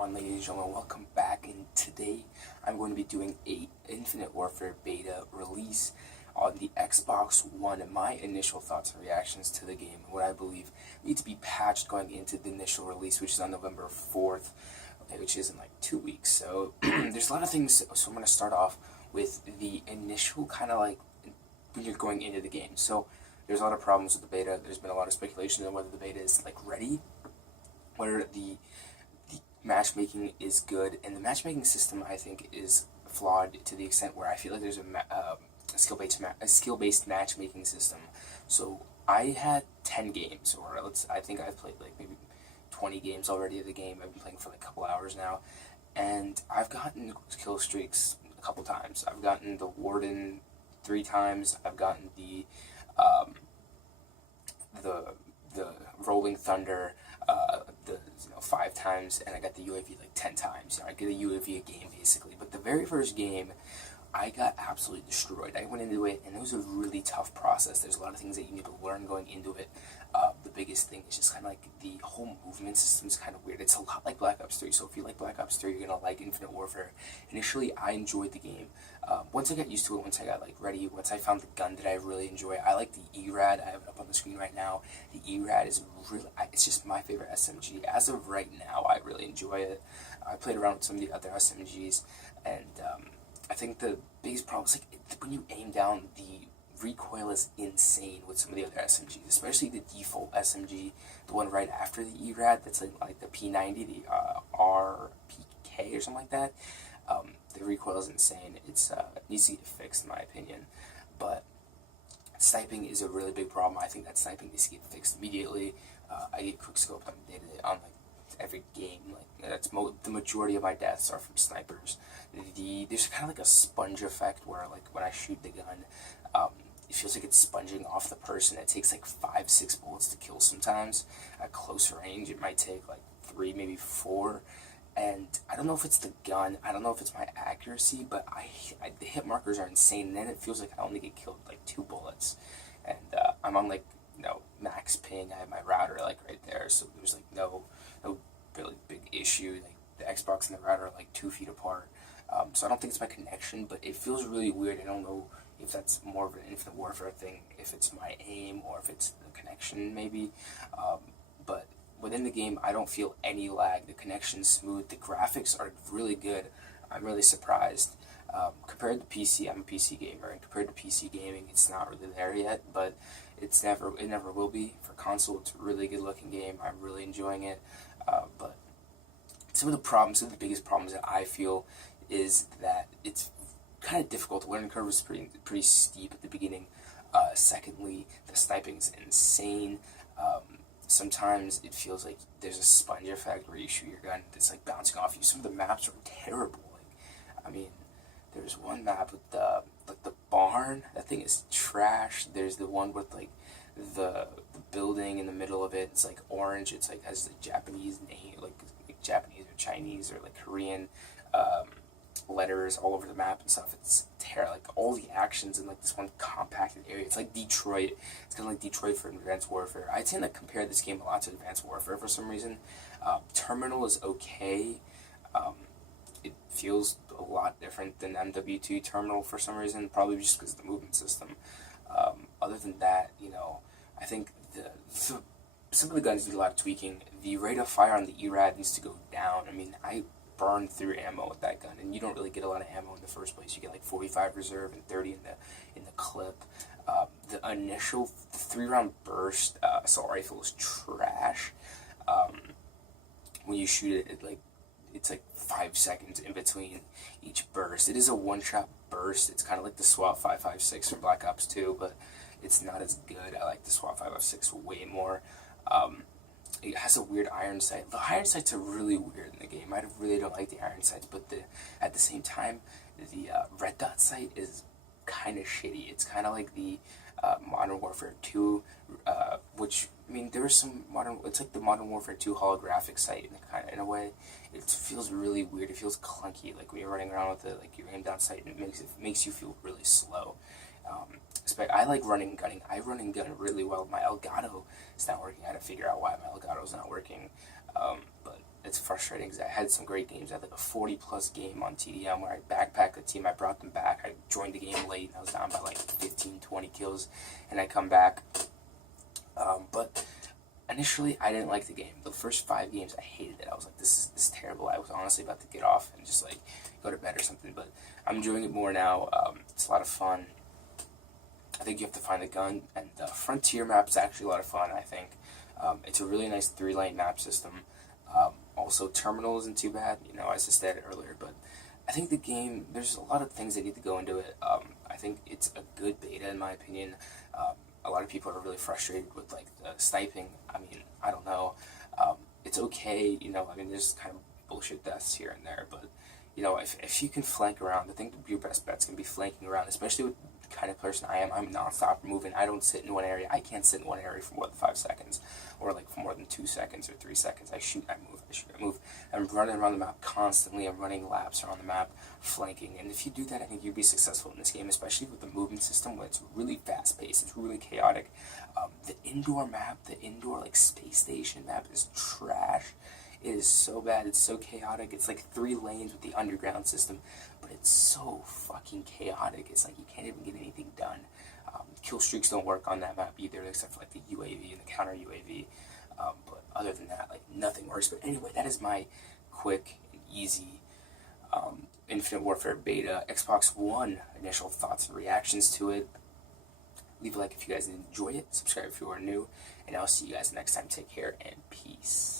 on, ladies and gentlemen? Welcome back, and today I'm going to be doing a Infinite Warfare beta release on the Xbox One, and my initial thoughts and reactions to the game, what I believe needs to be patched going into the initial release, which is on November 4th, which is in like 2 weeks. So there's a lot of things, so I'm going to start off with the initial kind of like when you're going into the game. So there's a lot of problems with the beta. There's been a lot of speculation on whether the beta is like ready, whether the matchmaking is good, and the matchmaking system I think is flawed to the extent where I feel like there's a skill-based matchmaking system. So I had 10 games, or I think I've played like maybe 20 games already of the game. I've been playing for like a couple hours now, and I've gotten kill streaks a couple times. I've gotten the Warden 3 times. I've gotten the Rolling Thunder, the 5 times, and I got the UAV like 10 times. I get a UAV a game basically. But the very first game, I got absolutely destroyed. I went into it, and it was a really tough process. There's a lot of things that you need to learn going into it. The biggest thing is just kind of like the whole movement system is kind of weird. It's a lot like Black Ops 3, so if you like Black Ops 3, you're going to like Infinite Warfare. Initially, I enjoyed the game. Once I got used to it, once I got like ready, once I found the gun that I really enjoy, I like the ERAD. I have it up on the screen right now. The ERAD is really, it's just my favorite SMG. As of right now, I really enjoy it. I played around with some of the other SMGs, and I think the biggest problem is like when you aim down, the recoil is insane with some of the other SMGs, especially the default SMG, the one right after the ERAD, that's like the P90, the RPK or something like that. The recoil is insane. It needs to get fixed in my opinion, but sniping is a really big problem. I think that sniping needs to get fixed immediately. I get quickscoped on day-to-day on like every game. Like that's the majority of my deaths are from snipers. There's kind of like a sponge effect where like when I shoot the gun, it feels like it's sponging off the person. It takes like 5-6 bullets to kill sometimes. At close range, it might take like 3, maybe 4. And I don't know if it's the gun, I don't know if it's my accuracy, but the hit markers are insane. And then it feels like I only get killed with like 2 bullets. And I'm on like max ping. I have my router like right there, so there's like no really big issue. Like the Xbox and the router are like 2 feet apart. So I don't think it's my connection, but it feels really weird. I don't know if that's more of an Infinite Warfare thing, if it's my aim, or if it's the connection maybe. But within the game, I don't feel any lag. The connection's smooth. The graphics are really good. I'm really surprised. Compared to PC, I'm a PC gamer, and compared to PC gaming, it's not really there yet, but it never will be. For console, it's a really good looking game. I'm really enjoying it. But some of the biggest problems that I feel is that it's kind of difficult. The learning curve is pretty steep at the beginning. Secondly, the sniping is insane. Sometimes it feels like there's a sponge effect where you shoot your gun that's like bouncing off you. Some of the maps are terrible. Like, I mean, there's one map with the barn. That thing is trash. There's the one with like the building in the middle of it. It's like orange. It's like has the Japanese name, like Japanese or Chinese or like Korean letters all over the map and stuff. It's terrible. Like all the actions in like this one compacted area. It's like Detroit. It's kind of like Detroit for Advanced Warfare. I tend to compare this game a lot to Advanced Warfare for some reason. Terminal is okay. It feels a lot different than MW2 Terminal for some reason, probably just because of the movement system. Other than that, I think some of the guns need a lot of tweaking. The rate of fire on the ERAD needs to go down. I mean, I burned through ammo with that gun, and you don't really get a lot of ammo in the first place. You get like 45 reserve and 30 in the clip. The initial 3-round burst assault rifle is trash. When you shoot it, it's like 5 seconds in between each burst. It is a one-shot burst. It's kind of like the SWAT 5.56 from Black Ops 2, but it's not as good. I like the SWAT 5.56 way more. It has a weird iron sight. The iron sights are really weird in the game. I really don't like the iron sights, but at the same time, the red dot sight is kind of shitty. It's kind of like the Modern Warfare 2, which, I mean, there is some it's like the Modern Warfare 2 holographic sight in a way. It feels really weird. It feels clunky, like when you're running around with it, like your aim down sight, and it makes you feel really slow. I like running and gunning. I run and gun really well. My Elgato is not working. I had to figure out why my Elgato is not working. But it's frustrating because I had some great games. I had like a 40-plus game on TDM where I backpacked the team, I brought them back, I joined the game late, and I was down by like 15, 20 kills, and I come back. But initially, I didn't like the game. The first 5 games, I hated it. I was like, this is terrible. I was honestly about to get off and just like go to bed or something, but I'm enjoying it more now. It's a lot of fun. I think you have to find the gun, and the Frontier map is actually a lot of fun, I think. It's a really nice 3-lane map system. Also, Terminal isn't too bad, as I stated earlier, but I think the game, there's a lot of things that need to go into it. I think it's a good beta, in my opinion. A lot of people are really frustrated with, like, the sniping. I mean, I don't know. It's okay, there's kind of bullshit deaths here and there, but, if you can flank around, I think your best bet's going to be flanking around, especially with the kind of person I am. I'm non-stop moving. I don't sit in one area. I can't sit in one area for more than 5 seconds, or like for more than 2 seconds or 3 seconds. I shoot, I move, I shoot, I move. I'm running around the map constantly. I'm running laps around the map, flanking. And if you do that, I think you'd be successful in this game, especially with the movement system, where it's really fast-paced. It's really chaotic. The indoor map, the indoor like space station map is trash. It is so bad. It's so chaotic. It's like 3 lanes with the underground system, but it's so fucking chaotic. It's like you can't even get anything done. Kill streaks don't work on that map either, except for like the UAV and the counter UAV. But other than that, like nothing works. But anyway, that is my quick and easy Infinite Warfare beta Xbox One initial thoughts and reactions to it. Leave a like if you guys enjoy it. Subscribe if you are new, and I'll see you guys next time. Take care and peace.